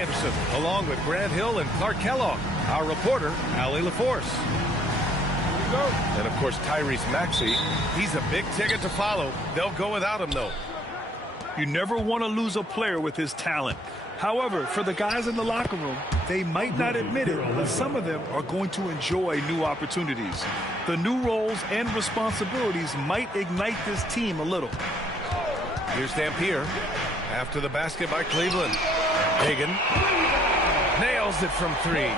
Anderson, along with Grant Hill and Clark Kellogg. Our reporter, Allie LaForce. And, of course, Tyrese Maxey. He's a big ticket to follow. They'll go without him, though. You never want to lose a player with his talent. However, for the guys in the locker room, they might not admit it, but some of them are going to enjoy new opportunities. The new roles and responsibilities might ignite this team a little. Here's Dampier. After the basket by Cleveland. Hagan nails it from three.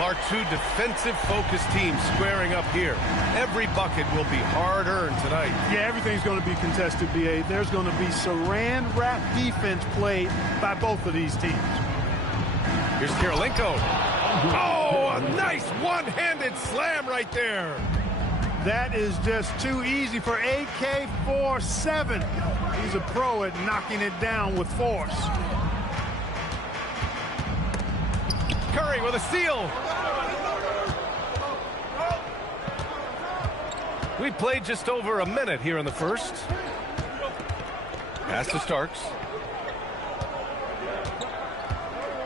Our two defensive-focused teams squaring up here. Every bucket will be hard-earned tonight. Yeah, everything's going to be contested, B.A. There's going to be saran-wrap defense played by both of these teams. Here's Kirilenko. Oh, a nice one-handed slam right there. That is just too easy for AK-47. He's a pro at knocking it down with force. Curry with a steal. We played just over a minute here in the first. Pass to Starks.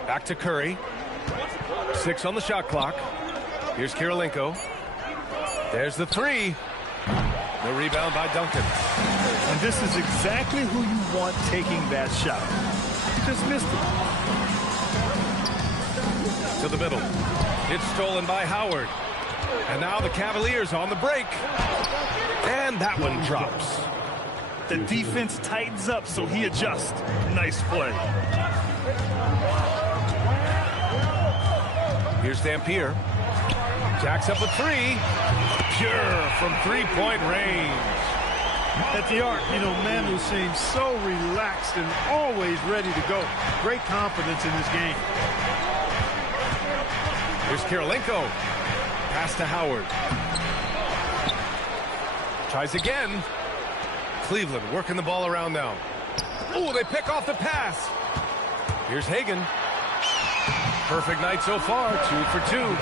Back to Curry. 6 on the shot clock. Here's Kirilenko. There's the three. The rebound by Duncan. And this is exactly who you want taking that shot. He just missed it. To the middle. It's stolen by Howard. And now the Cavaliers on the break. And that one drops. The defense tightens up, so he adjusts. Nice play. Here's Dampier. Jacks up a three. Pure from three-point range. At the arc, you know, Manu seems so relaxed and always ready to go. Great confidence in this game. Here's Kirilenko. Pass to Howard. Tries again. Cleveland working the ball around now. Oh, they pick off the pass. Here's Hagan. Perfect night so far, 2 for 2.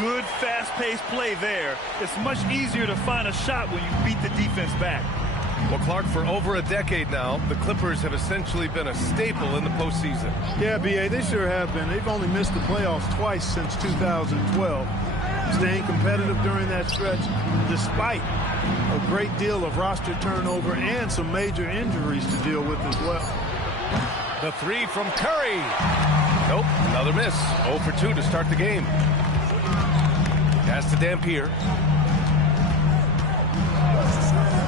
Good fast-paced play there. It's much easier to find a shot when you beat the defense back. Well, Clark, for over a decade now, the Clippers have essentially been a staple in the postseason. Yeah, B.A., they sure have been. They've only missed the playoffs twice since 2012. Staying competitive during that stretch, despite a great deal of roster turnover and some major injuries to deal with as well. The three from Curry. Nope, another miss. 0 for 2 to start the game. Pass to Dampier.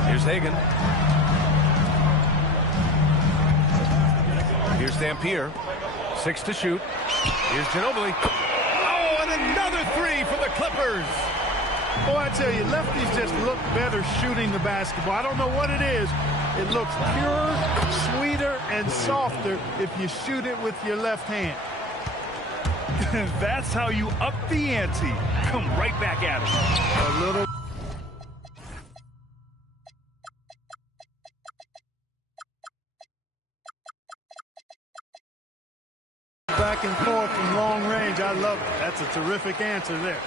Here's Hagan. Here's Dampier. 6 to shoot. Here's Ginobili. Oh, and another three for the Clippers. Boy, I tell you, lefties just look better shooting the basketball. I don't know what it is. It looks purer, sweeter, and softer if you shoot it with your left hand. That's how you up the ante. Come right back at it. A little. Back and forth from long range. I love it. That's a terrific answer there.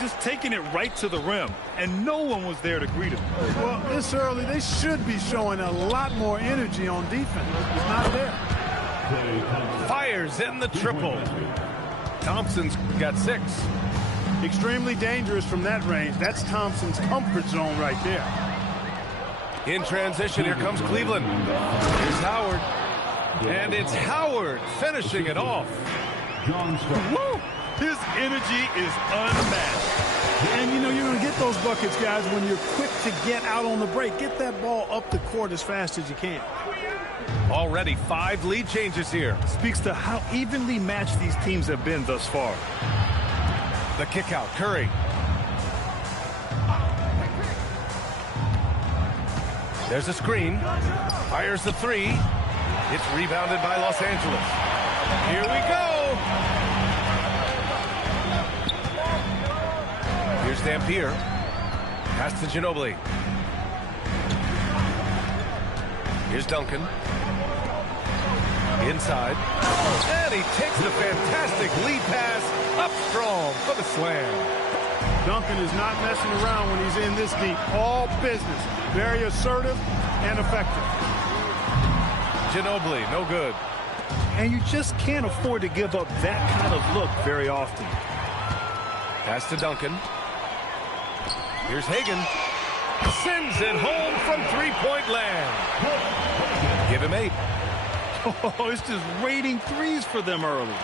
Just taking it right to the rim, and no one was there to greet him. Well, this early, they should be showing a lot more energy on defense. It's not there. Fires in the triple. Thompson's got 6. Extremely dangerous from that range. That's Thompson's comfort zone right there. In transition, here comes Cleveland. Here's Howard. And it's Howard finishing it off. Woo! His energy is unmatched. And, you know, you're going to get those buckets, guys, when you're quick to get out on the break. Get that ball up the court as fast as you can. Already 5 lead changes here. Speaks to how evenly matched these teams have been thus far. The kick out, Curry. There's a screen. Fires the three. It's rebounded by Los Angeles. Here we go. Here's Dampier. Pass to Ginobili. Here's Duncan. Inside. And he takes the fantastic lead pass up strong for the slam. Duncan is not messing around when he's in this deep. All business. Very assertive and effective. Ginobili, no good. and you just can't afford to give up that kind of look very often. Pass to Duncan. Here's Hagan. Sends it home from three-point land. Give him 8. Oh, it's just raining threes for them early.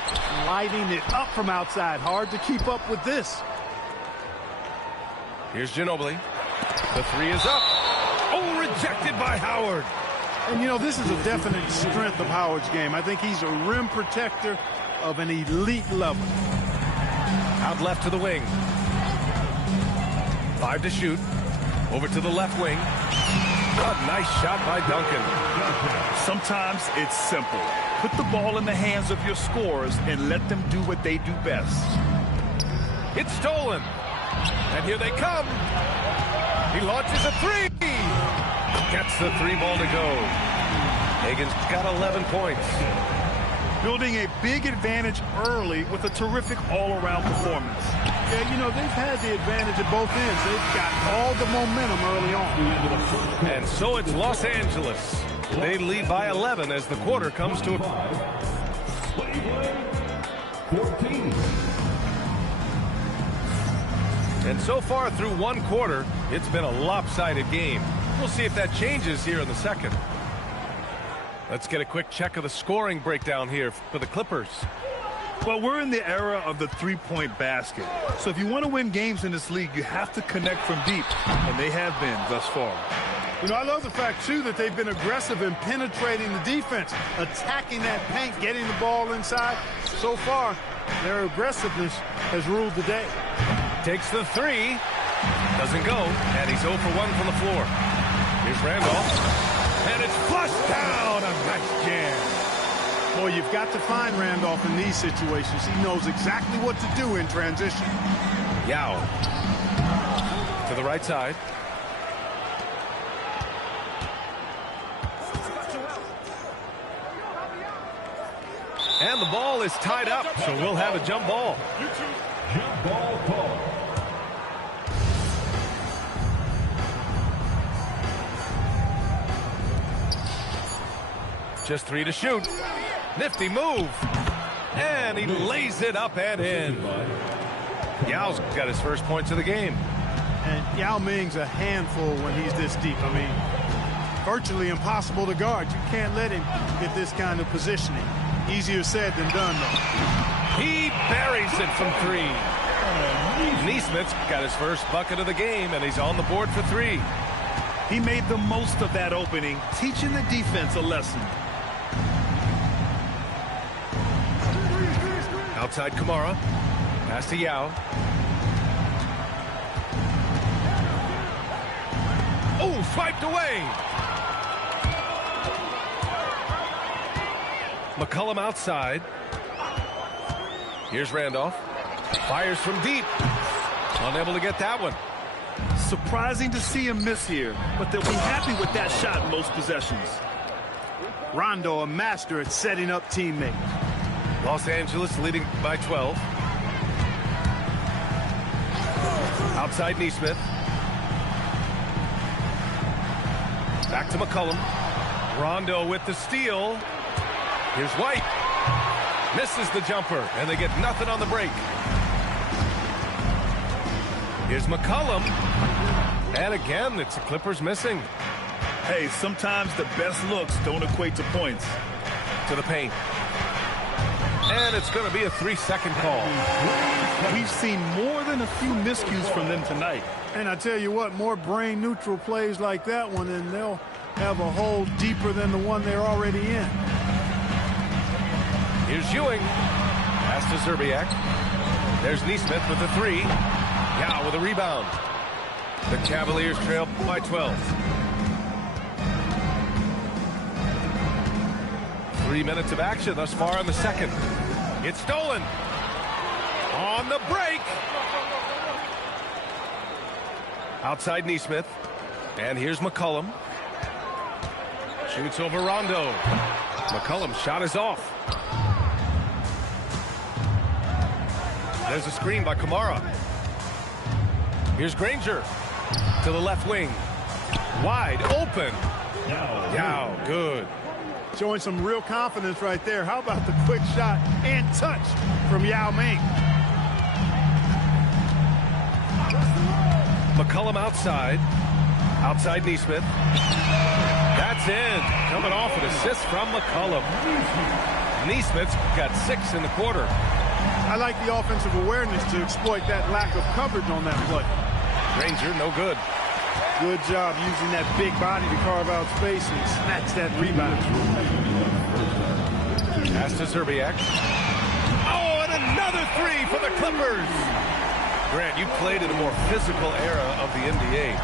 Lighting it up from outside. Hard to keep up with this. Here's Ginobili. The 3 is up. Oh, rejected by Howard. And, you know, this is a definite strength of Howard's game. I think he's a rim protector of an elite level. Out left to the wing. 5 to shoot. Over to the left wing. A nice shot by Duncan. Sometimes it's simple. Put the ball in the hands of your scorers and let them do what they do best. It's stolen. And here they come. He launches a 3. Gets the 3 ball to go. Hagan's got 11 points. Building a big advantage early with a terrific all-around performance. Yeah, you know, they've had the advantage at both ends. They've got all the momentum early on. And so it's Los Angeles. They lead by 11 as the quarter comes to a... 14. And so far through one quarter, it's been a lopsided game. We'll see if that changes here in the second. Let's get a quick check of the scoring breakdown here for the Clippers. Well, we're in the era of the three-point basket. So if you want to win games in this league, you have to connect from deep, and they have been thus far. You know, I love the fact, too, that they've been aggressive in penetrating the defense, attacking that paint, getting the ball inside. So far, their aggressiveness has ruled the day. Takes the 3. Doesn't go, and he's 0 for 1 from the floor. Here's Randolph. And it's flushed down. A nice jam. Boy, you've got to find Randolph in these situations. He knows exactly what to do in transition. Yao. To the right side. And the ball is tied up, so we'll have a jump ball. Jump ball call. Just 3 to shoot. Nifty move. And he lays it up and in. Yao's got his first points of the game. And Yao Ming's a handful when he's this deep. I mean, virtually impossible to guard. You can't let him get this kind of positioning. Easier said than done, though. He buries it from 3. Neesmith's got his first bucket of the game, and he's on the board for 3. He made the most of that opening, teaching the defense a lesson. Outside Kamara. Pass to Yao. Oh, swiped away. McCollum outside. Here's Randolph. Fires from deep. Unable to get that one. Surprising to see him miss here, but they'll be happy with that shot in most possessions. Rondo, a master at setting up teammates. Los Angeles leading by 12. Outside Neesmith. Back to McCollum. Rondo with the steal. Here's White. Misses the jumper, and they get nothing on the break. Here's McCollum. And again, it's the Clippers missing. Hey, sometimes the best looks don't equate to points. To the paint. And it's going to be a 3-second call. We've seen more than a few miscues from them tonight. And I tell you what, more brain-neutral plays like that one, and they'll have a hole deeper than the one they're already in. Here's Ewing. Pass to Zerbiak. There's Neesmith with the 3. Yao with a rebound. The Cavaliers trail by 12. 3 minutes of action thus far in the second. It's stolen. On the break. Outside Neesmith. And here's McCollum. Shoots over Rondo. McCollum's shot is off. There's a screen by Kamara. Here's Granger to the left wing. Wide open. Yao, good. Showing some real confidence right there. How about the quick shot and touch from Yao Ming? McCollum outside. Outside Neesmith. That's in. Coming off an assist from McCollum. Neesmith's got 6 in the quarter. I like the offensive awareness to exploit that lack of coverage on that play. Granger, no good. Good job using that big body to carve out space and snatch that rebound. Pass to Szczerbiak. Oh, and another 3 for the Clippers. Grant, you played in a more physical era of the NBA.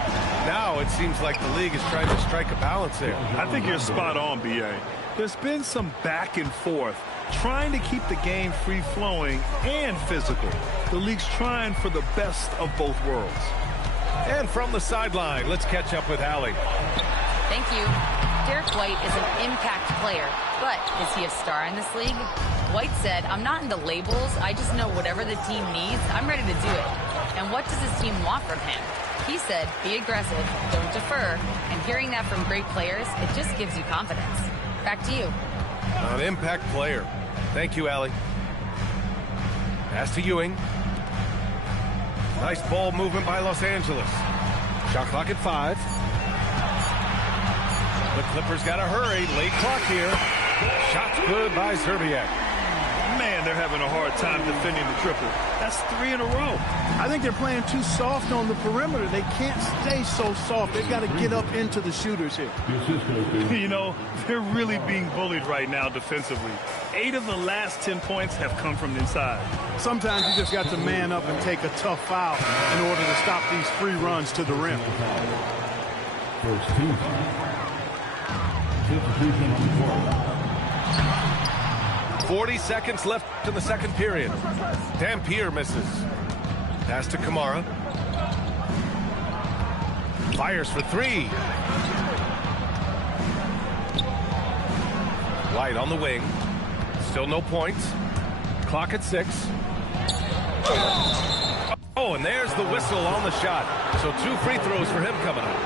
Now it seems like the league is trying to strike a balance there. I think you're spot on, B.A. There's been some back and forth, trying to keep the game free-flowing and physical. The league's trying for the best of both worlds. And from the sideline, let's catch up with Allie. Thank you. Derek White is an impact player, but is he a star in this league? White said, "I'm not into labels. I just know whatever the team needs, I'm ready to do it. And what does his team want from him?" He said, "Be aggressive, don't defer." And hearing that from great players, it just gives you confidence. Back to you. An impact player. Thank you, Allie. Pass to Ewing. Nice ball movement by Los Angeles. Shot clock at 5. The Clippers got to hurry. Late clock here. Shot's good by Szczerbiak. Man, they're having a hard time defending the triple. That's 3 in a row. I think they're playing too soft on the perimeter. They can't stay so soft. They've got to get up into the shooters here. You know, they're really being bullied right now defensively. 8 of the last 10 points have come from inside. Sometimes you just got to man up and take a tough foul in order to stop these free runs to the rim. First team. 40 seconds left in the second period. Dampier misses. Pass to Kamara. Fires for 3. White on the wing. Still no points. Clock at 6. Oh, and there's the whistle on the shot. So 2 free throws for him coming up.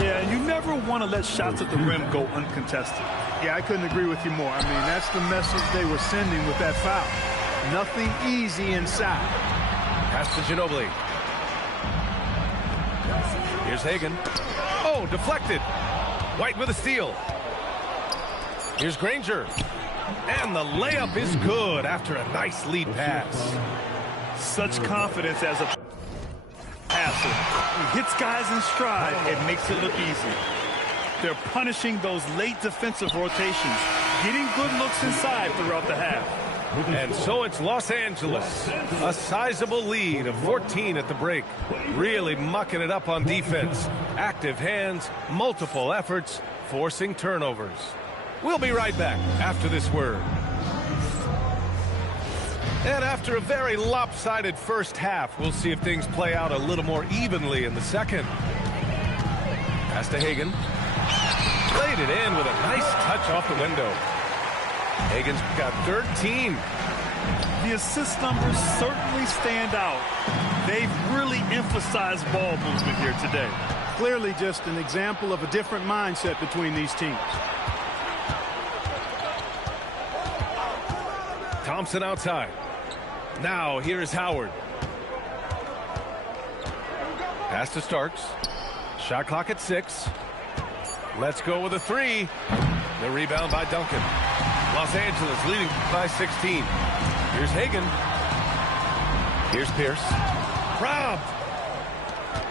Yeah, you never want to let shots at the rim go uncontested. Yeah, I couldn't agree with you more. I mean, that's the message they were sending with that foul. Nothing easy inside. Pass to Ginobili. Here's Hagan. Oh, deflected. White with a steal. Here's Granger. And the layup is good after a nice lead pass. Such confidence as a passer. He hits guys in stride and makes it look easy. They're punishing those late defensive rotations, getting good looks inside throughout the half. And so it's Los Angeles, a sizable lead of 14 at the break. Really mucking it up on defense. Active hands, multiple efforts, forcing turnovers. We'll be right back after this word. And after a very lopsided first half, we'll see if things play out a little more evenly in the second. Pass to Hagan. Played it in with a nice touch off the window. Hagan's got 13. The assist numbers certainly stand out. They've really emphasized ball movement here today. Clearly just an example of a different mindset between these teams. Thompson outside. Now here's Howard. Pass to Starks. Shot clock at 6. Let's go with a 3. The rebound by Duncan. Los Angeles leading by 16. Here's Hagan. Here's Pierce. Robbed.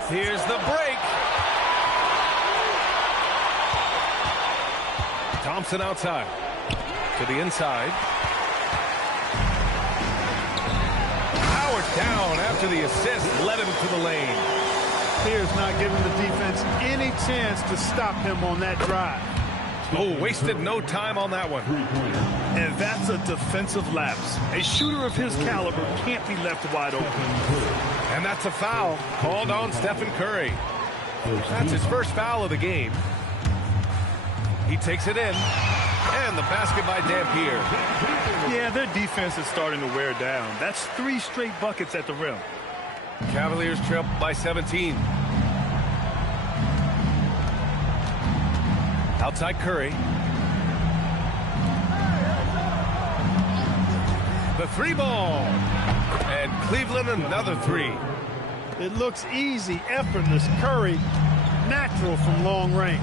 Here's the break. Thompson outside. To the inside. Howard down after the assist. Led him to the lane. Pierce not giving the defense any chance to stop him on that drive. Oh, wasted no time on that one. And that's a defensive lapse. A shooter of his caliber can't be left wide open. And that's a foul called on Stephen Curry. That's his first foul of the game. He takes it in. And the basket by Dampier. Yeah, their defense is starting to wear down. That's 3 straight buckets at the rim. Cavaliers trail by 17. Outside Curry. The three ball. And Cleveland another three. It looks easy, effortless. Curry, natural from long range.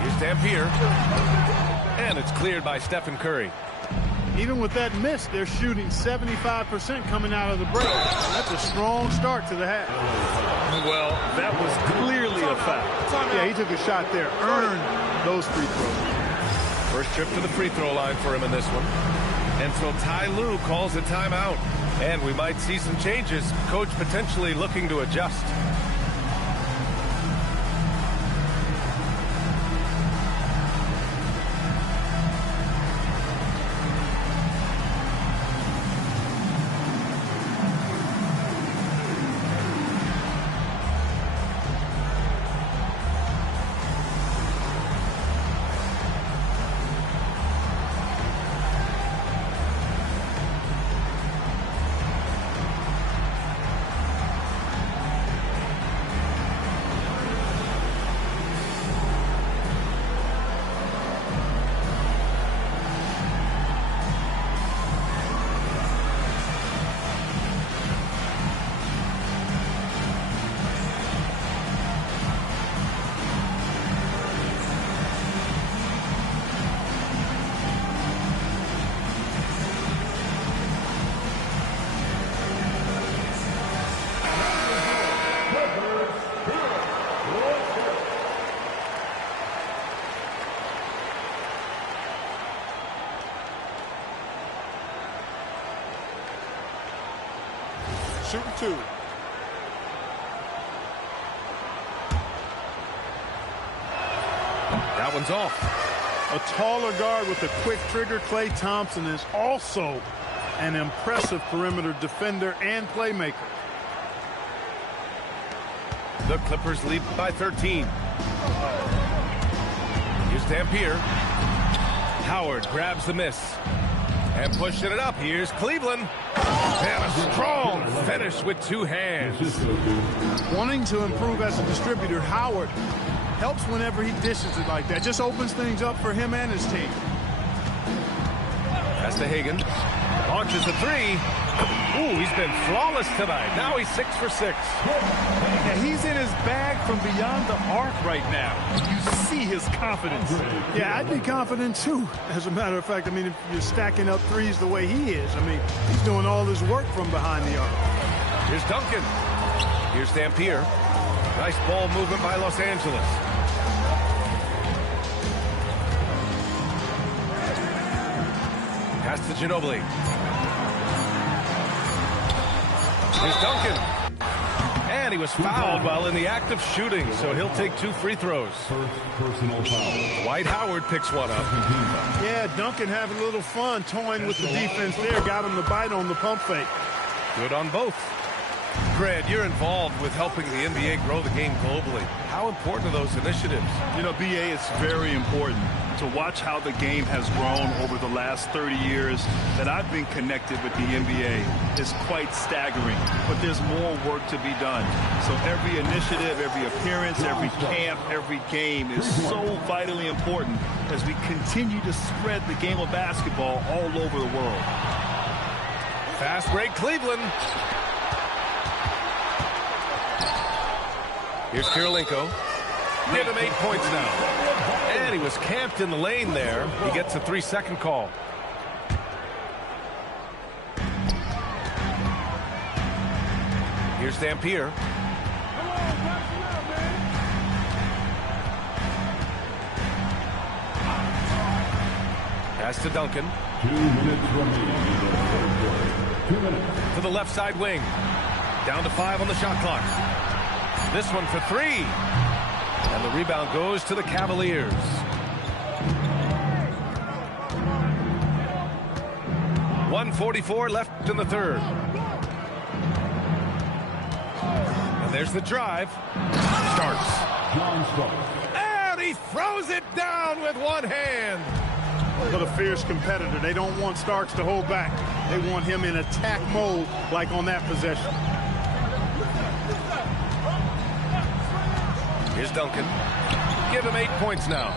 Here's Dampier. And it's cleared by Stephen Curry. Even with that miss, they're shooting 75% coming out of the break. That's a strong start to the half. Well, that was clearly a foul. Yeah, he took a shot there, earned those free throws. First trip to the free throw line for him in this one. And so Ty Lue calls a timeout. And we might see some changes. Coach potentially looking to adjust. Shooting two. That one's off. A taller guard with a quick trigger, Klay Thompson, is also an impressive perimeter defender and playmaker. The Clippers lead by 13. Here's Dampier. Howard grabs the miss. And pushing it up. Here's Cleveland. And a strong finish with two hands. Wanting to improve as a distributor, Howard helps whenever he dishes it like that. Just opens things up for him and his team. Pass to Hagan. Launches a three. Ooh, he's been flawless tonight. Now he's 6 for 6. Yeah, he's in his bag from beyond the arc right now. You see his confidence. Yeah, I'd be confident too. As a matter of fact, I mean, if you're stacking up threes the way he is, I mean, he's doing all his work from behind the arc. Here's Duncan. Here's Dampier. Nice ball movement by Los Angeles. Pass to Ginobili. Here's Duncan. And he was fouled while in the act of shooting, so he'll take 2 free throws. First personal foul. Dwight Howard picks one up. Yeah, Duncan having a little fun toying with the defense there. Got him to bite on the pump fake. Good on both. Grant, you're involved with helping the NBA grow the game globally. How important are those initiatives? You know, BA, it's very important to watch how the game has grown over the last 30 years that I've been connected with the NBA. Is quite staggering, but there's more work to be done. So every initiative, every appearance, every camp, every game is so vitally important as we continue to spread the game of basketball all over the world. Fast break, Cleveland. Here's Kirilenko. Give him 8 points now. And he was camped in the lane there. He gets a 3-second call. Here's Dampier. Pass to Duncan. 2 minutes remaining in the third quarter. 2 minutes. To the left side wing. Down to 5 on the shot clock. This one for 3. And the rebound goes to the Cavaliers. .144 left in the third. And there's the drive. Starks. John Starks. And he throws it down with one hand. But a fierce competitor. They don't want Starks to hold back. They want him in attack mode like on that possession. Here's Duncan. Give him 8 points now.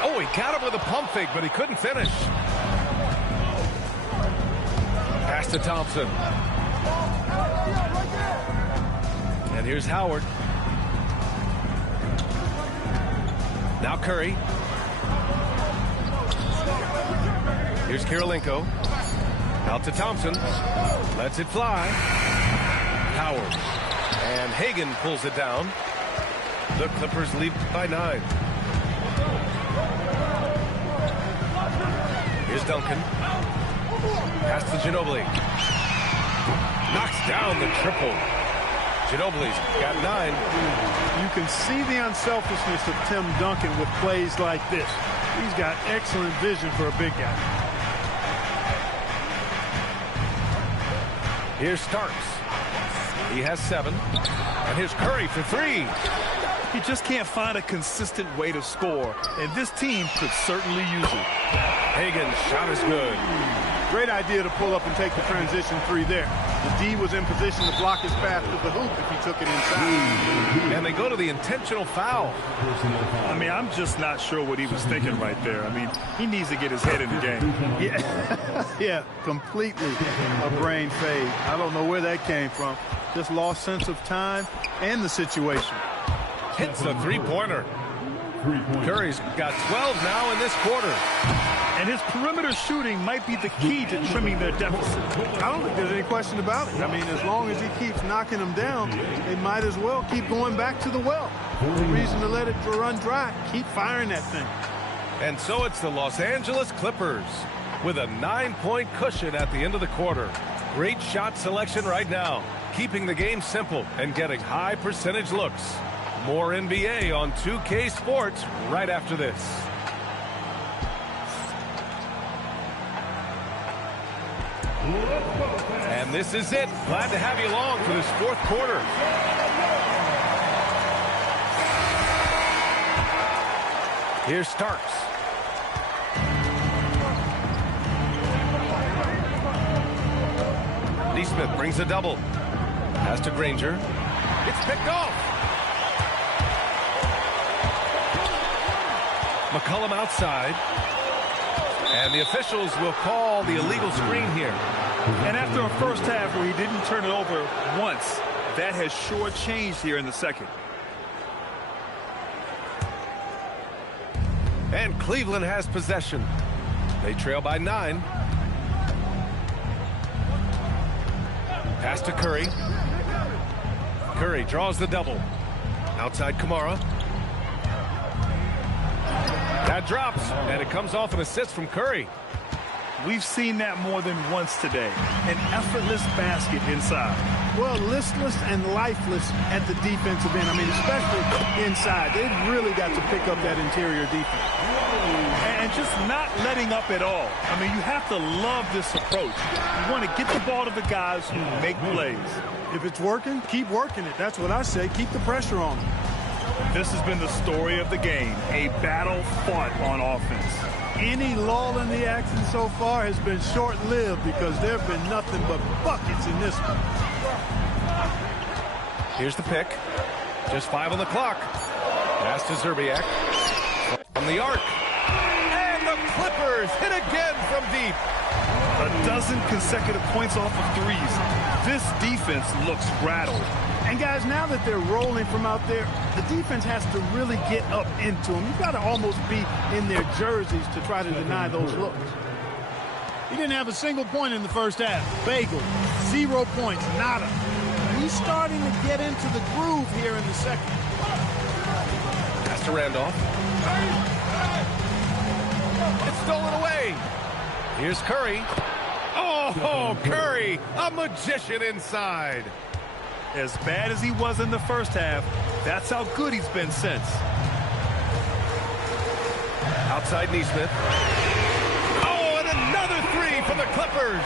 Oh, Oh, he got him with a pump fake, but he couldn't finish. Pass to Thompson. And here's Howard. Now Curry. Here's Kirilenko. Out to Thompson. Lets it fly. Howard. And Hagan pulls it down. The Clippers lead by 9. Here's Duncan. Pass to Ginobili. Knocks down the triple. Ginobili's got 9. You can see the unselfishness of Tim Duncan with plays like this. He's got excellent vision for a big guy. Here's Starks. He has 7. And here's Curry for 3. He just can't find a consistent way to score, and this team could certainly use it. Hagan's shot is good. Great idea to pull up and take the transition 3 there. The D was in position to block his path to the hoop if he took it inside. And they go to the intentional foul. I mean, I'm just not sure what he was thinking right there. I mean, he needs to get his head in the game. Yeah, completely a brain fade. I don't know where that came from. Just lost sense of time and the situation. Hits the three-pointer. Curry's got 12 now in this quarter. And his perimeter shooting might be the key to trimming their deficit. I don't think there's any question about it. I mean, as long as he keeps knocking them down, they might as well keep going back to the well. No reason to let it run dry. Keep firing that thing. And so it's the Los Angeles Clippers with a 9-point cushion at the end of the quarter. Great shot selection right now, keeping the game simple and getting high percentage looks. More NBA on 2K Sports right after this. And this is it. Glad to have you along for this 4th quarter. Here's Starks. Nesmith brings a double. Pass to Granger. It's picked off. McCollum outside. And the officials will call the illegal screen here. And after a first half where he didn't turn it over once, that has sure changed here in the second. And Cleveland has possession. They trail by 9. Pass to Curry. Curry draws the double. Outside Kamara. That drops, and it comes off an assist from Curry. We've seen that more than once today. An effortless basket inside. Well, listless and lifeless at the defensive end. I mean, especially inside. They've really got to pick up that interior defense. And just not letting up at all. I mean, you have to love this approach. You want to get the ball to the guys who make plays. If it's working, keep working it. That's what I say. Keep the pressure on them. This has been the story of the game, a battle fought on offense. Any lull in the action so far has been short-lived because there have been nothing but buckets in this one. Here's the pick. Just 5 on the clock. Pass to Zerbiak. From the arc. And the Clippers hit again from deep. A dozen consecutive points off of threes. This defense looks rattled. And guys, now that they're rolling from out there, the defense has to really get up into them. You've got to almost be in their jerseys to try to deny those looks. He didn't have a single point in the first half. Bagel, 0 points, nada. He's starting to get into the groove here in the second. Pass to Randolph. It's stolen away. Here's Curry. Oh, Curry, a magician inside. As bad as he was in the first half, that's how good he's been since. Outside Nesmith. Oh, and another 3 for the Clippers.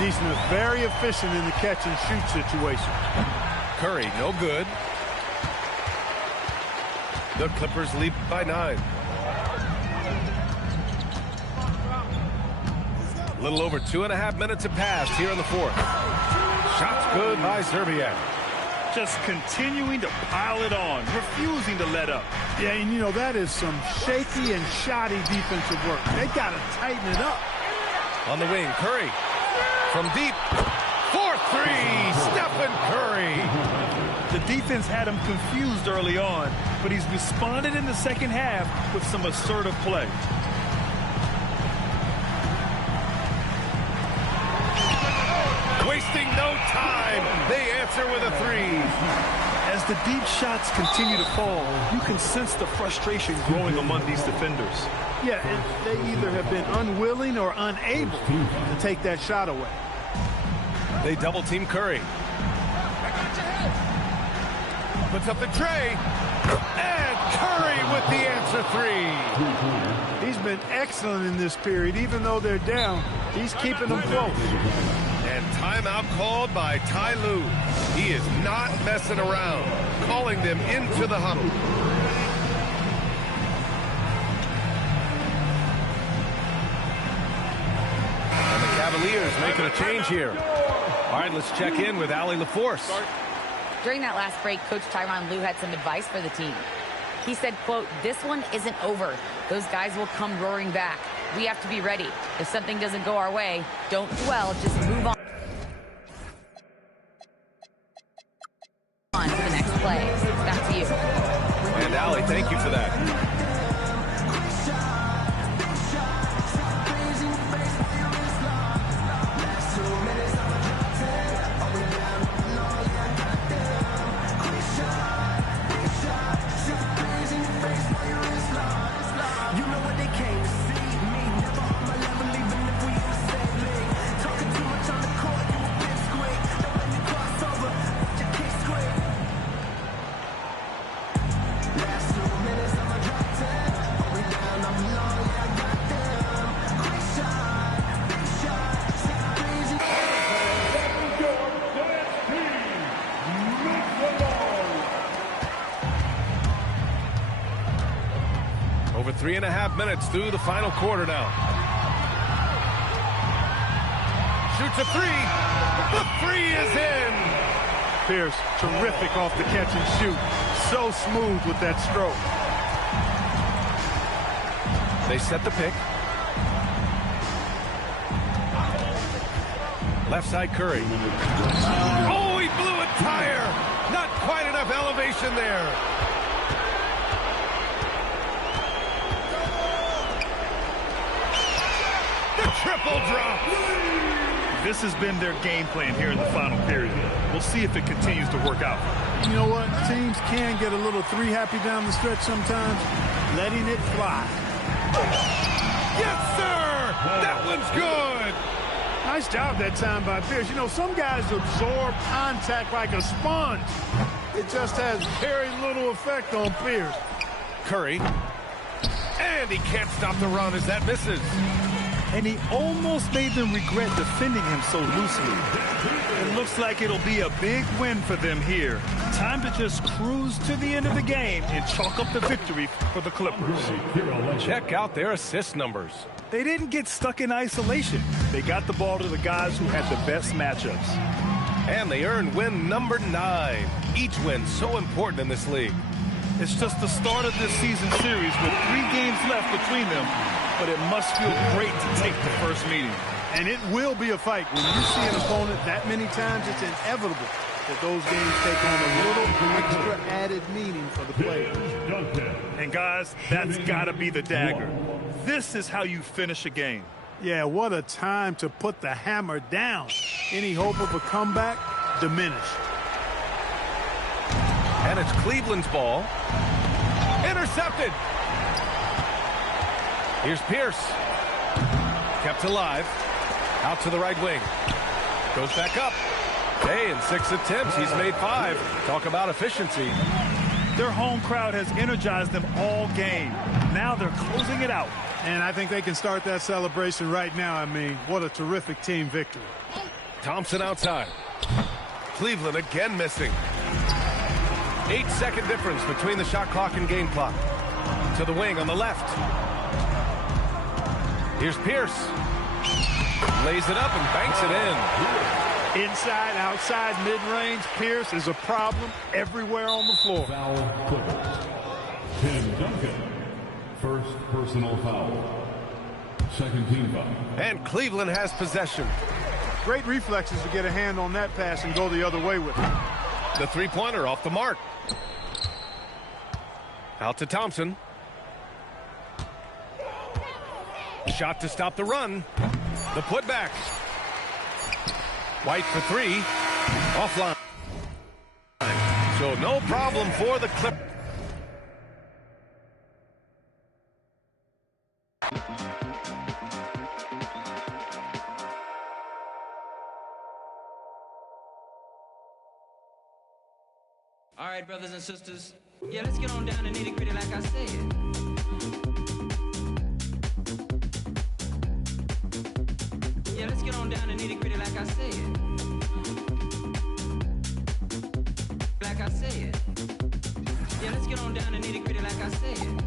Nesmith very efficient in the catch and shoot situation. Curry, no good. The Clippers lead by 9. A little over 2.5 minutes have passed here in the 4th. Shots good by Zerbiak. just continuing to pile it on, refusing to let up. Yeah, and you know, that is some shaky and shoddy defensive work. They got to tighten it up. On the wing, Curry. From deep. 4-3, Stephen Curry. The defense had him confused early on, but he's responded in the second half with some assertive play. Wasting no time. They answer with a 3. As the deep shots continue to fall, you can sense the frustration growing among these defenders. Yeah, and they either have been unwilling or unable to take that shot away. They double team Curry. Puts up the tray. And Curry with the answer 3. He's been excellent in this period. Even though they're down, he's keeping them close. And timeout called by Ty Lue. He is not messing around, calling them into the huddle. And the Cavaliers making a change here. All right, let's check in with Allie LaForce. During that last break, Coach Tyronn Lue had some advice for the team. He said, quote, "This one isn't over. Those guys will come roaring back. We have to be ready. If something doesn't go our way, don't dwell, just move on to the next play." Back to you. And Allie, thank you for that. Over 3.5 minutes through the final quarter now. Shoots a 3. The 3 is in. Pierce, terrific off the catch and shoot. So smooth with that stroke. They set the pick. Left side Curry. Oh, he blew a tire. Not quite enough elevation there. The triple drop. This has been their game plan here in the final period. We'll see if it continues to work out. You know what? Teams can get a little 3 happy down the stretch sometimes. Letting it fly. Yes, sir. That one's good. Nice job that time by Pierce. You know, some guys absorb contact like a sponge. It just has very little effect on Pierce. Curry. And he can't stop the run as that misses. And he almost made them regret defending him so loosely. It looks like it'll be a big win for them here. Time to just cruise to the end of the game and chalk up the victory for the Clippers. Check out their assist numbers. They didn't get stuck in isolation. They got the ball to the guys who had the best matchups. And they earned win number 9. Each win so important in this league. It's just the start of this season series with 3 games left between them, but it must feel great to take the first meeting. And it will be a fight. When you see an opponent that many times, it's inevitable that those games take on a little extra added meaning for the players. And guys, that's got to be the dagger. This is how you finish a game. Yeah, what a time to put the hammer down. Any hope of a comeback diminished. And it's Cleveland's ball. Intercepted. Here's Pierce. Kept alive. Out to the right wing. Goes back up. Hey, in 6 attempts, he's made 5. Talk about efficiency. Their home crowd has energized them all game. Now they're closing it out. And I think they can start that celebration right now. I mean, what a terrific team victory. Thompson outside. Cleveland again missing. 8-second difference between the shot clock and game clock. To the wing on the left. Here's Pierce. Lays it up and banks it in. Inside, outside, mid-range, Pierce is a problem everywhere on the floor. Foul Clippers. Tim Duncan. First personal foul. Second team foul. And Cleveland has possession. Great reflexes to get a hand on that pass and go the other way with it. The three-pointer off the mark. Out to Thompson. Shot to stop the run. The putback. White for three. Offline. So no problem for the Clippers. All right, brothers and sisters. Yeah, let's get on down to nitty-gritty like I said. Yeah, let's get on down to nitty-gritty like I said. Like I said. Yeah, let's get on down to nitty-gritty like I said.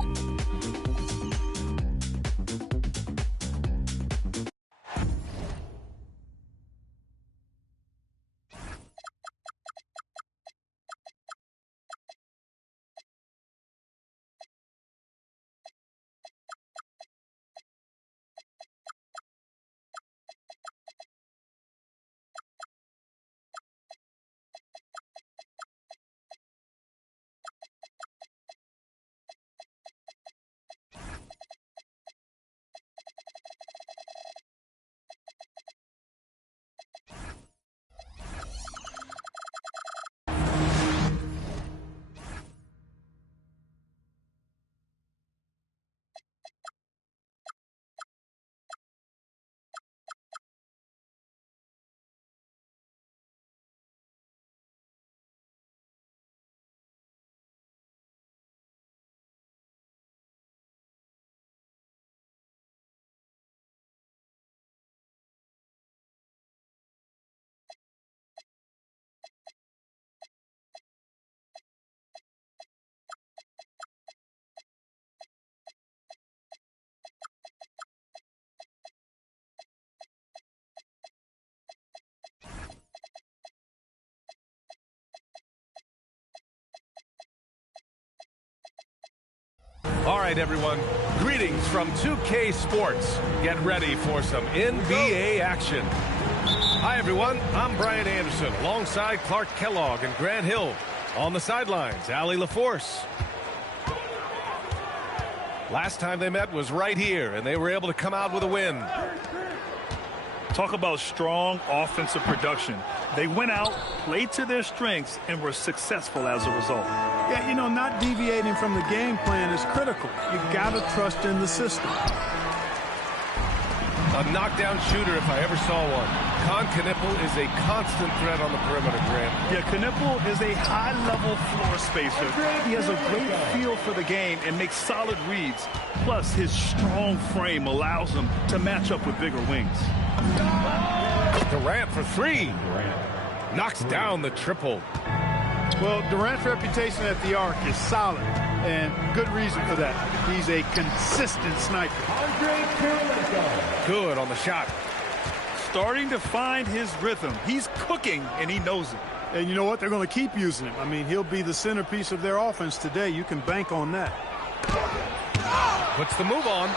All right, everyone. Greetings from 2K Sports. Get ready for some NBA action. Hi, everyone. I'm Brian Anderson alongside Clark Kellogg and Grant Hill. On the sidelines, Allie LaForce. Last time they met was right here, and they were able to come out with a win. Talk about strong offensive production. They went out, played to their strengths, and were successful as a result. Yeah, you know, not deviating from the game plan is critical. You got to trust in the system. A knockdown shooter if I ever saw one. Con Knippel is a constant threat on the perimeter, Grant. Yeah, Knippel is a high-level floor spacer. He has a great feel for the game and makes solid reads. Plus, his strong frame allows him to match up with bigger wings. Durant for three. Knocks down the triple. Well, Durant's reputation at the arc is solid, and good reason for that. He's a consistent sniper. Good on the shot. Starting to find his rhythm. He's cooking, and he knows it. And you know what? They're going to keep using him. I mean, he'll be the centerpiece of their offense today. You can bank on that. Puts the move on.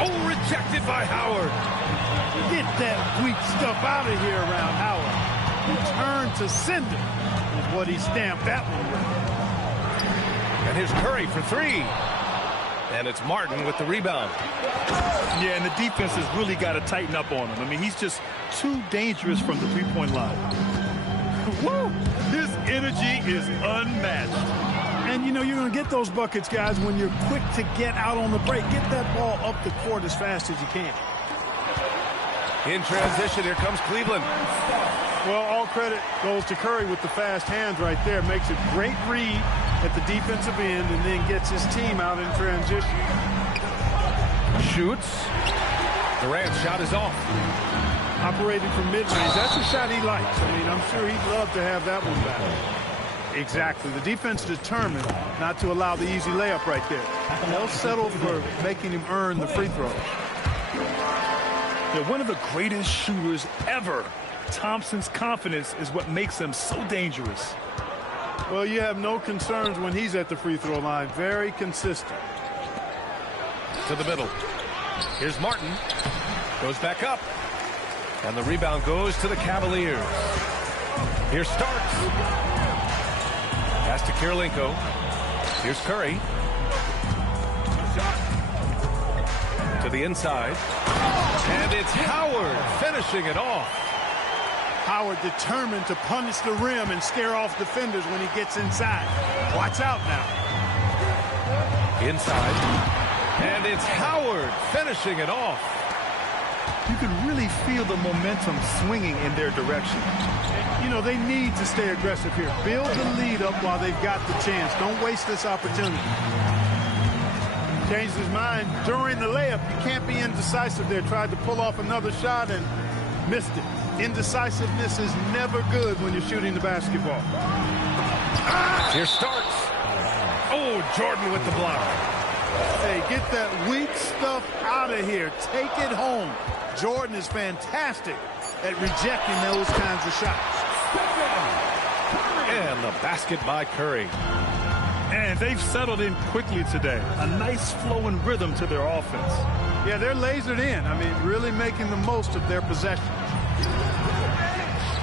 Oh, rejected by Howard. Get that weak stuff out of here around Howard. Return to sender is what he stamped that one with. And here's Curry for three. And it's Martin with the rebound. Yeah, and the defense has really got to tighten up on him. I mean, he's just too dangerous from the three-point line. Woo! His energy is unmatched. And, you know, you're going to get those buckets, guys, when you're quick to get out on the break. Get that ball up the court as fast as you can. In transition, here comes Cleveland. Well, all credit goes to Curry with the fast hands right there. Makes a great read at the defensive end and then gets his team out in transition. Shoots. Durant's shot is off. Operating from mid-range. That's a shot he likes. I mean, I'm sure he'd love to have that one back. Exactly. The defense determined not to allow the easy layup right there. They'll settle for making him earn the free throw. They're one of the greatest shooters ever. Thompson's confidence is what makes him so dangerous. Well, you have no concerns when he's at the free throw line. Very consistent. To the middle. Here's Martin. Goes back up. And the rebound goes to the Cavaliers. Here's Starks. Pass to Kirilenko. Here's Curry. To the inside. And it's Howard finishing it off. Howard determined to punish the rim and scare off defenders when he gets inside. Watch out now. Inside. And it's Howard finishing it off. You can really feel the momentum swinging in their direction. You know, they need to stay aggressive here. Build the lead up while they've got the chance. Don't waste this opportunity. Changed his mind during the layup. You can't be indecisive there. Tried to pull off another shot and missed it. Indecisiveness is never good when you're shooting the basketball. Here Starks. Oh, Jordan with the block. Hey, get that weak stuff out of here. Take it home. Jordan is fantastic at rejecting those kinds of shots. And the basket by Curry. And they've settled in quickly today. A nice flow and rhythm to their offense. Yeah, they're lasered in. I mean, really making the most of their possessions.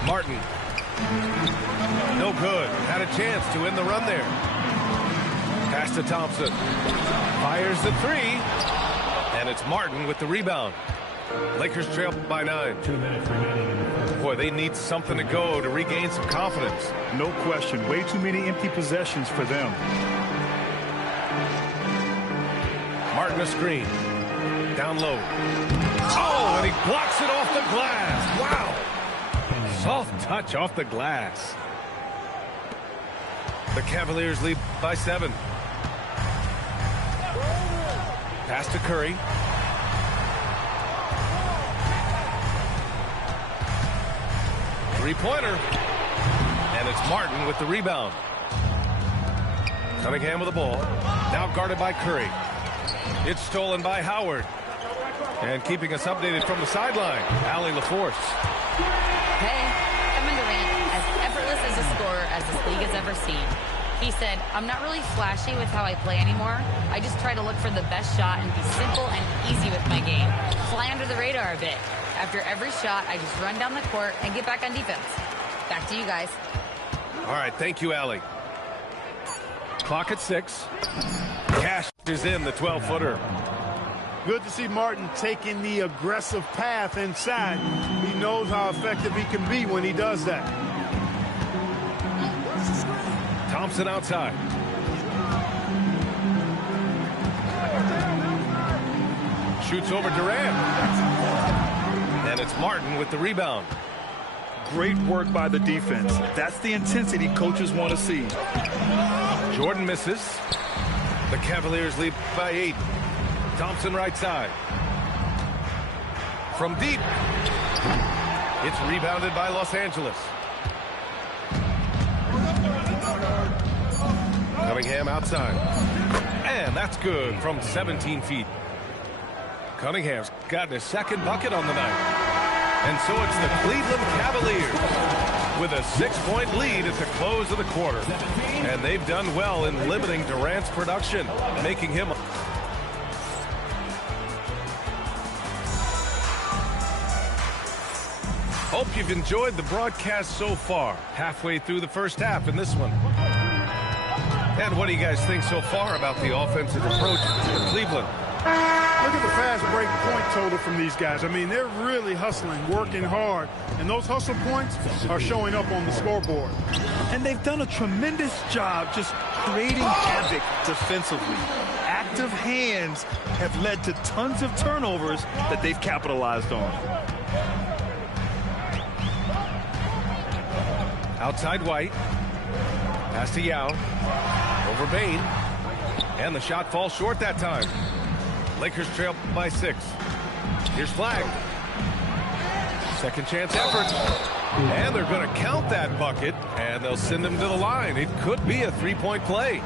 Martin. No good. Had a chance to end the run there. Pass to Thompson. Fires the three. And it's Martin with the rebound. Lakers trail by 9. 2 minutes remaining. Boy, they need something to go to regain some confidence. No question. Way too many empty possessions for them. Martin a screen. Down low. Oh, and he blocks it off the glass. Wow. Soft touch off the glass. The Cavaliers lead by 7. Pass to Curry. Three-pointer. And it's Martin with the rebound. Cunningham with the ball. Now guarded by Curry. It's stolen by Howard. And keeping us updated from the sideline, Allie LaForce. Hey, Kevin Durant, as effortless as a scorer as this league has ever seen. He said, I'm not really flashy with how I play anymore. I just try to look for the best shot and be simple and easy with my game. Fly under the radar a bit. After every shot, I just run down the court and get back on defense. Back to you guys. All right, thank you, Allie. Clock at 6. Cash is in the 12-footer. Good to see Martin taking the aggressive path inside. He knows how effective he can be when he does that. Thompson outside. Shoots over Durant. And it's Martin with the rebound. Great work by the defense. That's the intensity coaches want to see. Jordan misses. The Cavaliers lead by 8. Thompson right side. From deep. It's rebounded by Los Angeles. Cunningham outside. And that's good from 17 feet. Cunningham's gotten his second bucket on the night. And so it's the Cleveland Cavaliers with a 6-point lead at the close of the quarter. And they've done well in limiting Durant's production, making him... Hope you've enjoyed the broadcast so far. Halfway through the first half in this one. And what do you guys think so far about the offensive approach for Cleveland? Look at the fast break point total from these guys. I mean, they're really hustling, working hard. And those hustle points are showing up on the scoreboard. And they've done a tremendous job just creating havoc defensively. Active hands have led to tons of turnovers that they've capitalized on. Outside White. Pass to Yao. Over Bain. And the shot falls short that time. Lakers trail by 6. Here's Flag. Second chance effort. And they're going to count that bucket. And they'll send him to the line. It could be a 3-point play.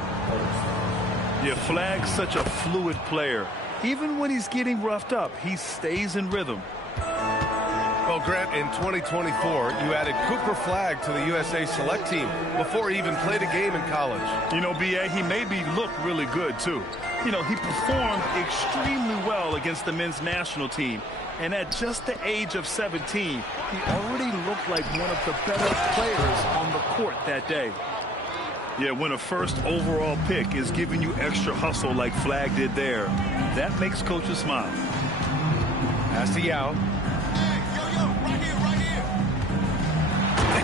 Yeah, Flag's such a fluid player. Even when he's getting roughed up, he stays in rhythm. Well, Well, Grant, in 2024, you added Cooper Flagg to the USA Select team before he even played a game in college. You know, B.A., he made me look really good, too. You know, he performed extremely well against the men's national team. And at just the age of 17, he already looked like one of the better players on the court that day. Yeah, when a first overall pick is giving you extra hustle like Flagg did there, that makes coaches smile. Pass to Yao.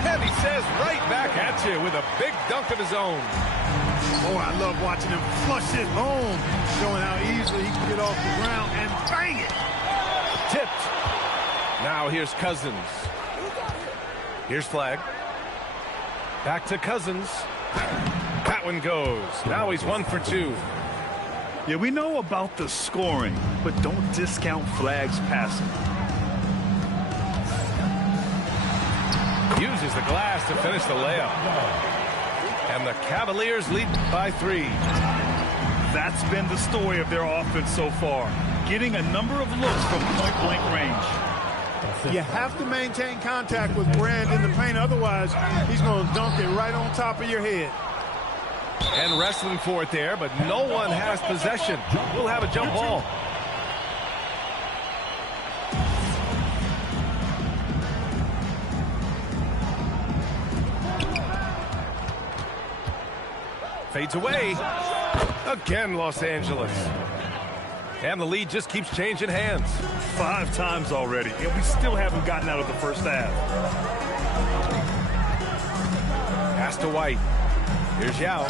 And he says right back at you with a big dunk of his own. Oh, I love watching him flush it home, showing how easily he can get off the ground and bang it. Tipped. Now here's Cousins. Here's Flagg. Back to Cousins. That one goes. Now he's 1 for 2. Yeah, we know about the scoring, but don't discount Flagg's passing. Uses the glass to finish the layup. And the Cavaliers lead by 3. That's been the story of their offense so far, getting a number of looks from point-blank range. You have to maintain contact with Brand in the paint, otherwise he's going to dunk it right on top of your head. And wrestling for it there, but no one has possession. We'll have a jump ball. Fades away. Again, Los Angeles. And the lead just keeps changing hands. 5 times already, and we still haven't gotten out of the first half. Pass to White. Here's Yao.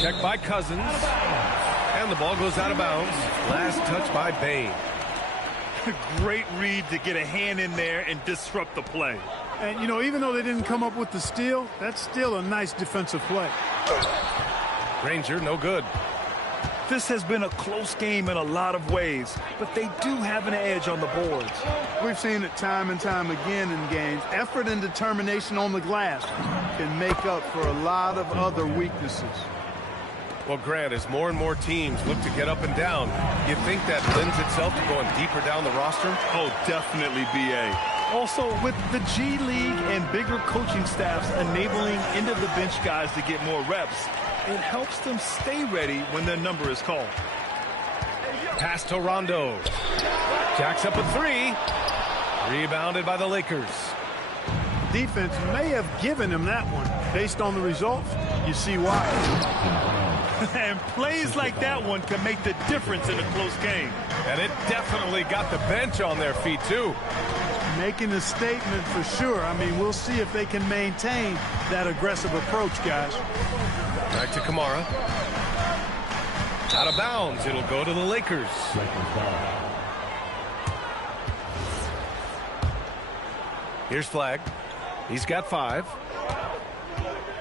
Checked by Cousins. And the ball goes out of bounds. Last touch by Bane. Great read to get a hand in there and disrupt the play. And, you know, even though they didn't come up with the steal, that's still a nice defensive play. Granger, no good. This has been a close game in a lot of ways, but they do have an edge on the boards. We've seen it time and time again in games. Effort and determination on the glass can make up for a lot of other weaknesses. Well, Grant, as more and more teams look to get up and down, you think that lends itself to going deeper down the roster? Oh, definitely, B.A. Also, with the G League and bigger coaching staffs enabling end-of-the-bench guys to get more reps, it helps them stay ready when their number is called. Pass to Rondo. Jacks up a 3. Rebounded by the Lakers. Defense may have given him that one. Based on the results, you see why. And plays like that one can make the difference in a close game. And it definitely got the bench on their feet, too. Making a statement for sure. I mean, we'll see if they can maintain that aggressive approach, guys. Back to Kamara. Out of bounds. It'll go to the Lakers. Here's Flagg. He's got 5.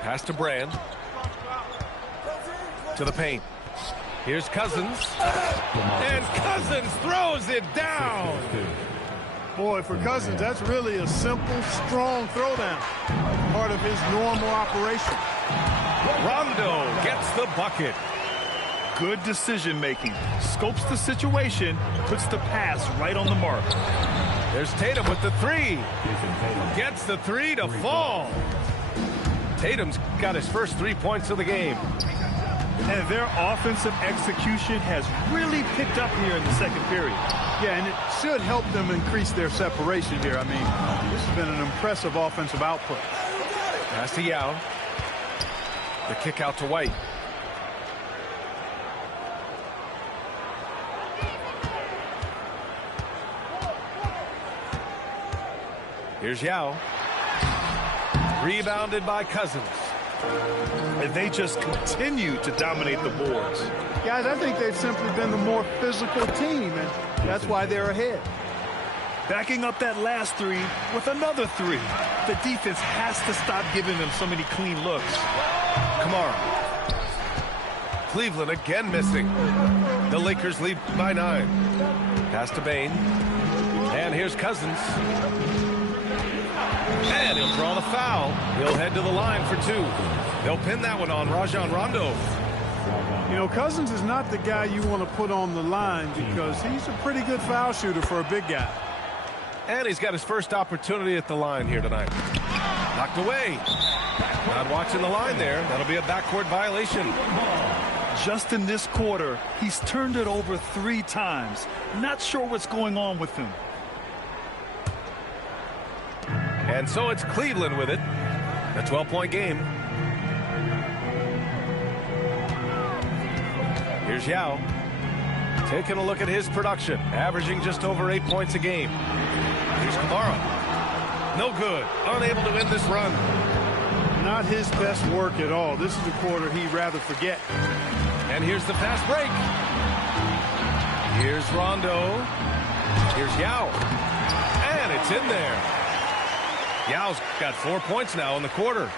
Pass to Brand. To the paint. Here's Cousins. And Cousins throws it down. Boy, for Cousins, that's really a simple, strong throwdown. Part of his normal operation. Rondo gets the bucket. Good decision-making. Scopes the situation, puts the pass right on the mark. There's Tatum with the 3. Gets the 3 to fall. Tatum's got his first 3 points of the game. And their offensive execution has really picked up here in the second period. Yeah, and it should help them increase their separation here. I mean, this has been an impressive offensive output. Pass to Yao. The kick out to White. Here's Yao. Rebounded by Cousins. And they just continue to dominate the boards. Guys, I think they've simply been the more physical team, and that's why they're ahead. Backing up that last 3 with another 3. The defense has to stop giving them so many clean looks. Kamara. Cleveland again missing. The Lakers lead by 9. Pass to Bane. And here's Cousins. And he'll draw the foul. He'll head to the line for 2. They'll pin that one on Rajon Rondo. You know, Cousins is not the guy you want to put on the line because he's a pretty good foul shooter for a big guy. And he's got his first opportunity at the line here tonight. Knocked away. Not watching the line there. That'll be a backcourt violation. Just in this quarter, he's turned it over 3 times. Not sure what's going on with him. And so it's Cleveland with it. A 12-point game. Here's Yao. Taking a look at his production. Averaging just over 8 points a game. Here's Kamara. No good. Unable to end this run. Not his best work at all. This is a quarter he'd rather forget. And here's the fast break. Here's Rondo. Here's Yao. And it's in there. Yao's got 4 points now in the quarter.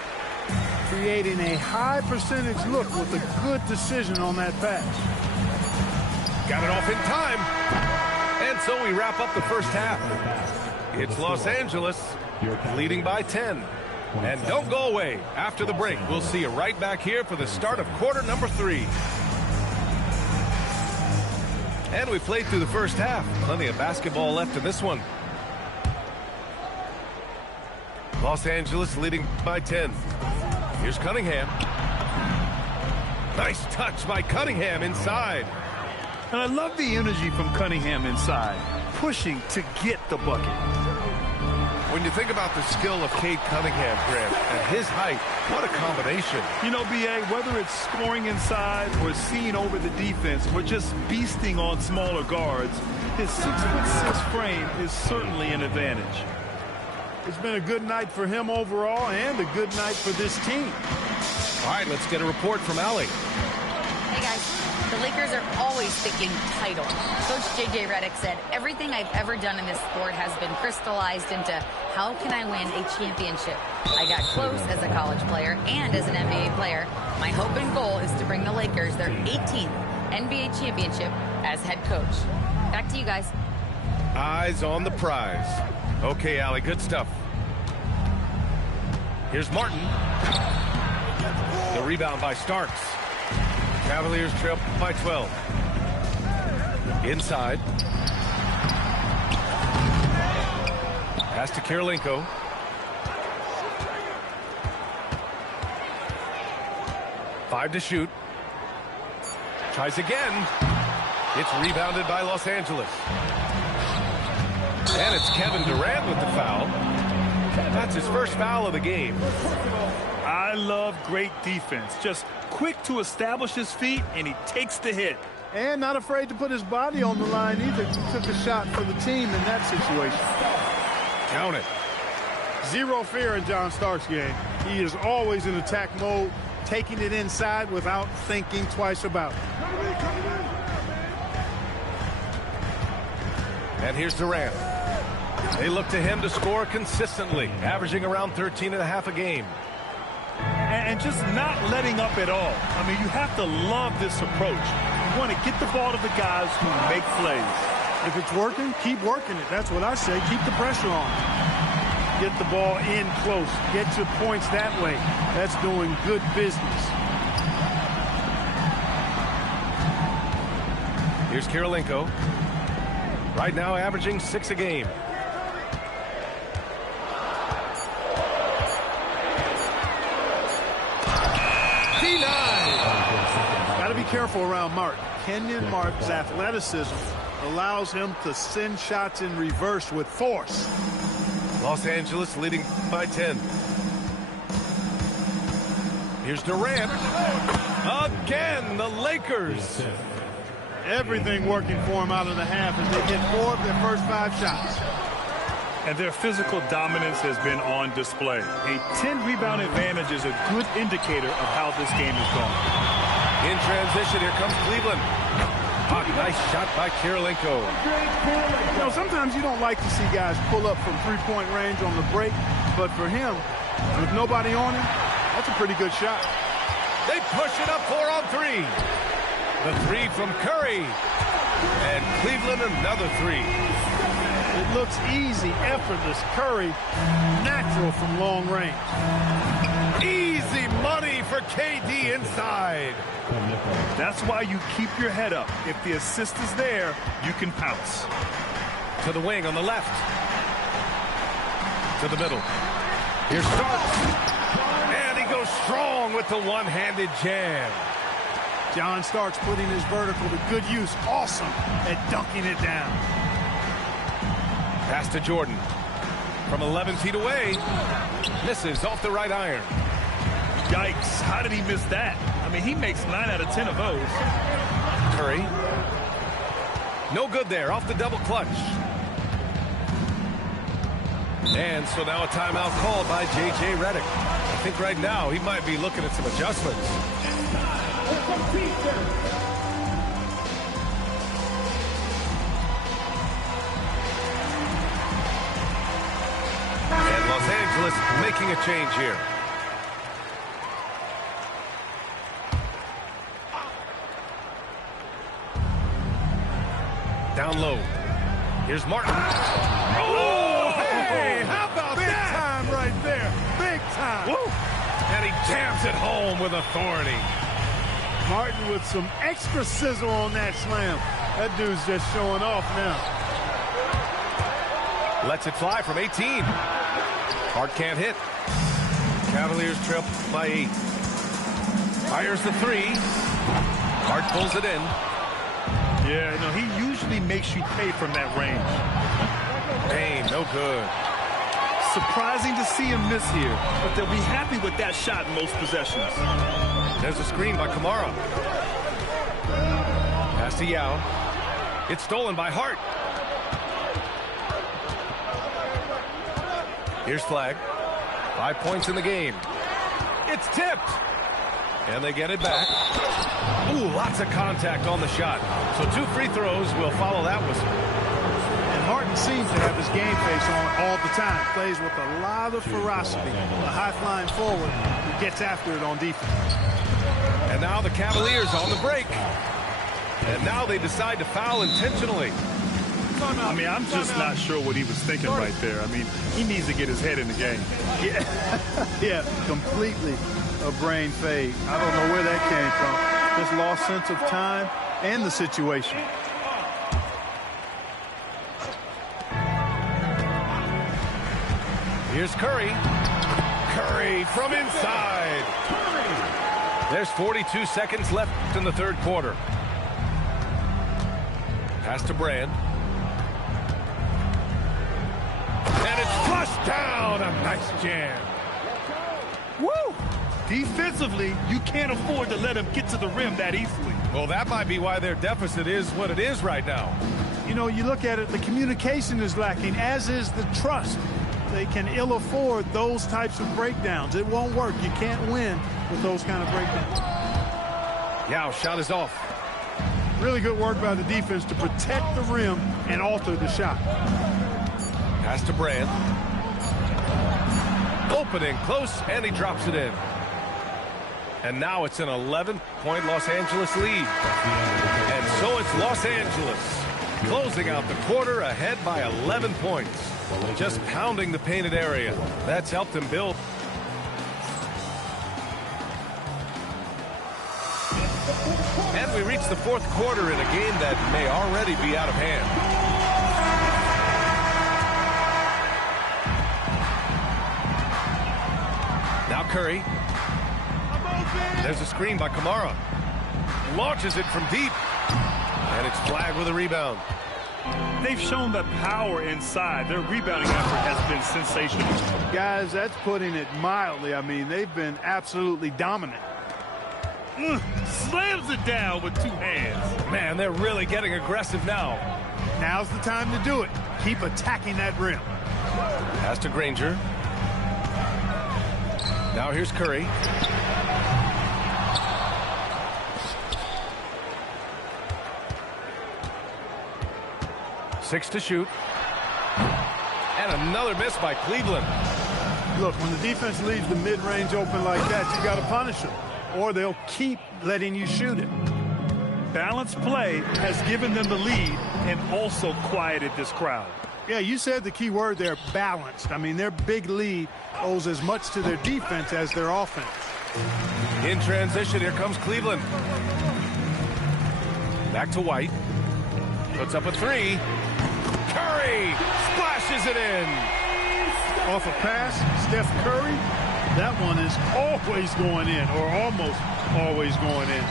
Creating a high percentage look with a good decision on that pass. Got it off in time. And so we wrap up the first half. It's Los Angeles leading by 10. And don't go away. After the break, we'll see you right back here for the start of quarter number 3. And we played through the first half. Plenty of basketball left in this one. Los Angeles leading by 10. Here's Cunningham. Nice touch by Cunningham inside. And I love the energy from Cunningham inside, pushing to get the bucket. When you think about the skill of Cade Cunningham, Grant, and his height, what a combination. You know, B.A., whether it's scoring inside or seeing over the defense or just beasting on smaller guards, his 6'6" frame is certainly an advantage. It's been a good night for him overall and a good night for this team. All right, let's get a report from Allie. Hey, guys. The Lakers are always thinking title. Coach J.J. Redick said, everything I've ever done in this sport has been crystallized into how can I win a championship. I got close as a college player and as an NBA player. My hope and goal is to bring the Lakers their 18th NBA championship as head coach. Back to you guys. Eyes on the prize. Okay, Allie, good stuff. Here's Martin. The rebound by Starks. Cavaliers trail by 12. Inside. Pass to Kirilenko. Five to shoot. Tries again. It's rebounded by Los Angeles. And it's Kevin Durant with the foul. That's his first foul of the game. I love great defense. Just quick to establish his feet, and he takes the hit. And not afraid to put his body on the line either. He took a shot for the team in that situation. Count it. Zero fear in John Starks' game. He is always in attack mode, taking it inside without thinking twice about it. And here's Durant. They look to him to score consistently, averaging around 13.5 a game. And just not letting up at all. I mean, you have to love this approach. You want to get the ball to the guys who make plays. If it's working, keep working it. That's what I say. Keep the pressure on. Get the ball in close. Get your points that way. That's doing good business. Here's Kirilenko. Right now averaging 6 a game. Got to be careful around Martin. Kenyon Martin's athleticism allows him to send shots in reverse with force. Los Angeles leading by 10. Here's Durant. Again, the Lakers. Everything working for him out of the half as they get 4 of their first 5 shots. And their physical dominance has been on display. A 10-rebound advantage is a good indicator of how this game is going. In transition, here comes Cleveland. Oh, nice shot by Kirilenko. You know, sometimes you don't like to see guys pull up from three-point range on the break, but for him, with nobody on him, that's a pretty good shot. They push it up 4 on 3. The 3 from Curry. And Cleveland another 3. It looks easy, effortless. Curry, natural from long range. Easy money for KD inside. That's why you keep your head up. If the assist is there, you can pounce. To the wing on the left. To the middle. Here's Starks. And he goes strong with the one-handed jam. John Starks putting his vertical to good use. Awesome at dunking it down. Pass to Jordan. From 11 feet away. Misses off the right iron. Yikes, how did he miss that? I mean, he makes 9 out of 10 of those. Curry. No good there, off the double clutch. And so now a timeout called by J.J. Redick. I think right now he might be looking at some adjustments. And Los Angeles making a change here. Down low. Here's Martin. Oh, hey, how about Big that? time right there. Big time. Woo. And he jams it home with authority. Martin with some extra sizzle on that slam. That dude's just showing off now. Lets it fly from 18. Hart can't hit. Cavaliers trail by 8. Fires the 3. Hart pulls it in. Yeah, no, he usually makes you pay from that range. Payne, no good. Surprising to see him miss here, but they'll be happy with that shot in most possessions. There's a screen by Kamara. Pass to Yao. It's stolen by Hart. Here's Flag. 5 points in the game. It's tipped. And they get it back. Ooh, lots of contact on the shot. So 2 free throws will follow that whistle. And Martin seems to have his game face on all the time. Plays with a lot of ferocity. A high-flying forward who gets after it on defense. And now the Cavaliers on the break. And now they decide to foul intentionally. I mean, I'm just not sure what he was thinking right there. I mean, he needs to get his head in the game. Yeah, completely a brain fade. I don't know where that came from. Just lost sense of time and the situation. Here's Curry. Curry from inside. There's 42 seconds left in the third quarter. Pass to Brand. And it's flushed down. A nice jam. Woo! Defensively, you can't afford to let him get to the rim that easily. Well, that might be why their deficit is what it is right now. You know, you look at it, the communication is lacking, as is the trust. They can ill afford those types of breakdowns. It won't work. You can't win with those kind of breakdowns. Yao, shot is off. Really good work by the defense to protect the rim and alter the shot. Pass to Brand. Opening close, and he drops it in. And now it's an 11-point Los Angeles lead. And so it's Los Angeles closing out the quarter ahead by 11 points. Just pounding the painted area. That's helped them build. And we reach the fourth quarter in a game that may already be out of hand. Now Curry. There's a screen by Kamara. Launches it from deep. And it's Flag with a rebound. They've shown the power inside. Their rebounding effort has been sensational. Guys, that's putting it mildly. I mean, they've been absolutely dominant. Slams it down with 2 hands. Man, they're really getting aggressive now. Now's the time to do it. Keep attacking that rim. Pass to Granger. Now here's Curry. Six to shoot. And another miss by Cleveland. Look, when the defense leaves the mid-range open like that, you got to punish them, or they'll keep letting you shoot it. Balanced play has given them the lead and also quieted this crowd. Yeah, you said the key word there, balanced. I mean, their big lead owes as much to their defense as their offense. In transition, here comes Cleveland. Back to White. Puts up a 3. Curry splashes it in. Oh, off a pass, Steph Curry, that one is always going in, or almost always going in.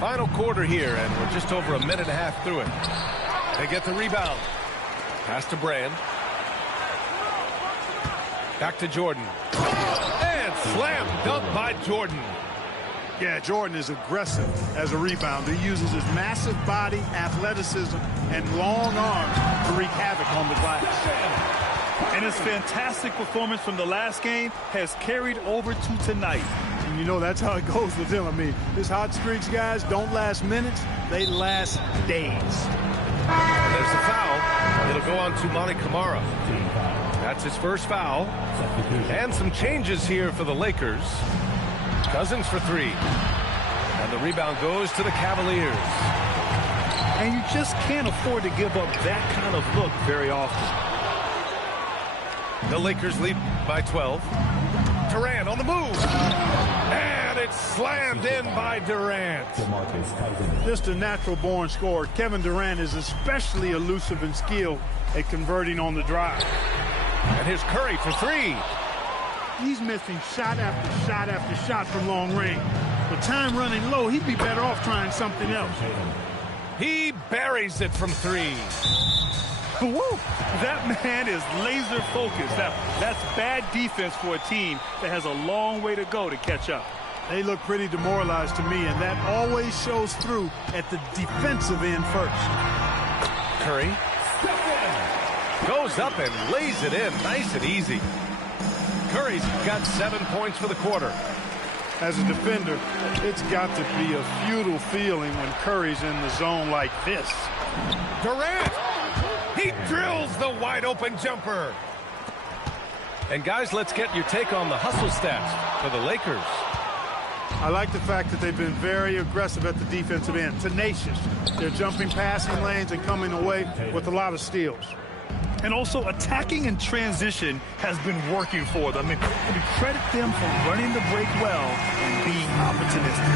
Final quarter here, and we're just over a minute and a half through it. They get the rebound. Pass to Brand. Back to Jordan. And slam dunk by Jordan. Yeah, Jordan is aggressive as a rebounder. He uses his massive body, athleticism, and long arms to wreak havoc on the glass. And his fantastic performance from the last game has carried over to tonight. And you know that's how it goes with him. I mean, his hot streaks, guys, don't last minutes. They last days. And there's a foul. It'll go on to Monty Kamara. That's his first foul. And some changes here for the Lakers. Cousins for three. And the rebound goes to the Cavaliers. And you just can't afford to give up that kind of look very often. The Lakers lead by 12. Durant on the move. And it's slammed in by Durant. Just a natural-born scorer. Kevin Durant is especially elusive and skilled at converting on the drive. And here's Curry for three. He's missing shot after shot after shot from long range. With time running low, he'd be better off trying something else. He buries it from three. Woo! That man is laser focused. That's bad defense for a team that has a long way to go to catch up. They look pretty demoralized to me, and that always shows through at the defensive end first. Curry goes up and lays it in nice and easy. Curry's got 7 points for the quarter. As a defender, it's got to be a futile feeling when Curry's in the zone like this. Durant! He drills the wide-open jumper. And, guys, let's get your take on the hustle stats for the Lakers. I like the fact that they've been very aggressive at the defensive end, tenacious. They're jumping passing lanes and coming away with a lot of steals. And also attacking in transition has been working for them. I mean, we credit them for running the break well and being opportunistic.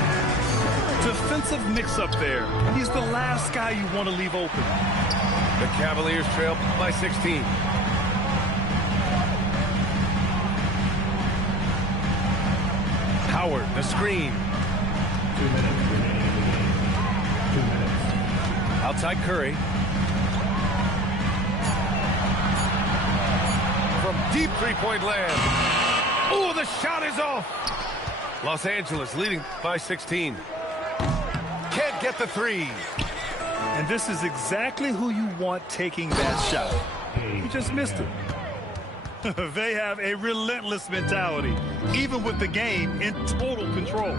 Defensive mix-up there. He's the last guy you want to leave open. The Cavaliers trail by 16. Howard, the screen. 2 minutes remaining in the game. 2 minutes. Outside Curry. From deep three-point land. Oh, the shot is off. Los Angeles leading by 16. Can't get the three. And this is exactly who you want taking that shot. He just missed it. They have a relentless mentality, even with the game in total control.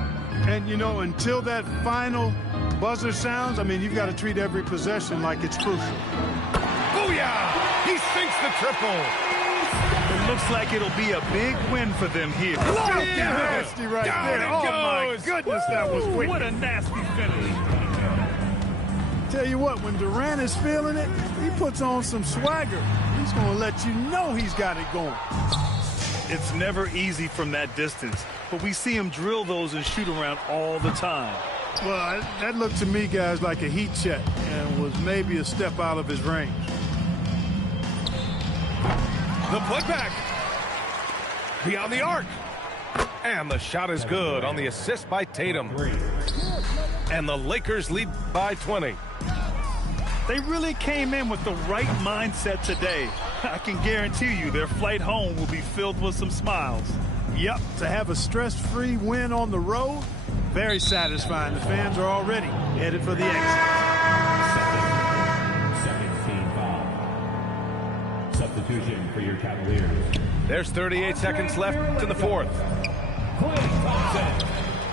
And, you know, until that final buzzer sounds, I mean, you've got to treat every possession like it's crucial. Booyah! He sinks the triple. It looks like it'll be a big win for them here. Nasty right Down there. it Oh, goes. my goodness, that was wicked. What a nasty finish. Tell you what, when Durant is feeling it, he puts on some swagger. He's going to let you know he's got it going. It's never easy from that distance, but we see him drill those and shoot around all the time. Well, that looked to me, guys, like a heat check and was maybe a step out of his range. The putback. Beyond the arc. And the shot is good on the assist by Tatum. And the Lakers lead by 20. They really came in with the right mindset today. I can guarantee you their flight home will be filled with some smiles. Yep, to have a stress-free win on the road, very satisfying. The fans are already headed for the exit. Second team foul. Substitution for your Cavaliers. There's 38 seconds left in the fourth.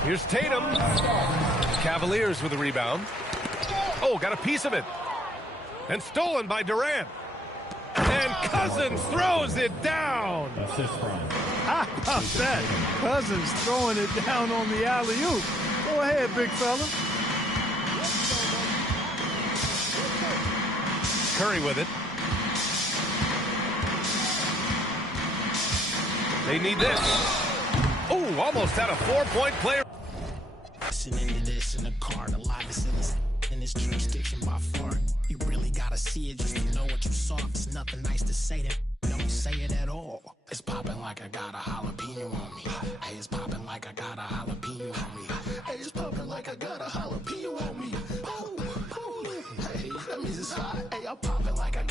Here's Tatum. Cavaliers with a rebound. Oh, got a piece of it. And stolen by Durant. And Cousins throws it down. Assist from. How about that? Cousins throwing it down on the alley-oop. Go ahead, big fella. Curry with it. They need this. Oh, almost had a 4-point play. Listening to this in the car, the livest in in this jurisdiction by far. You really gotta see it just to know what you saw. It's nothing nice to say, then don't say it at all. It's popping like I got a jalapeno on me. Hey, it's popping like I got a jalapeno on me. Hey, it's popping like I got a jalapeno on me. Oh, hey, that means it's hot. Hey, I'm popping like I got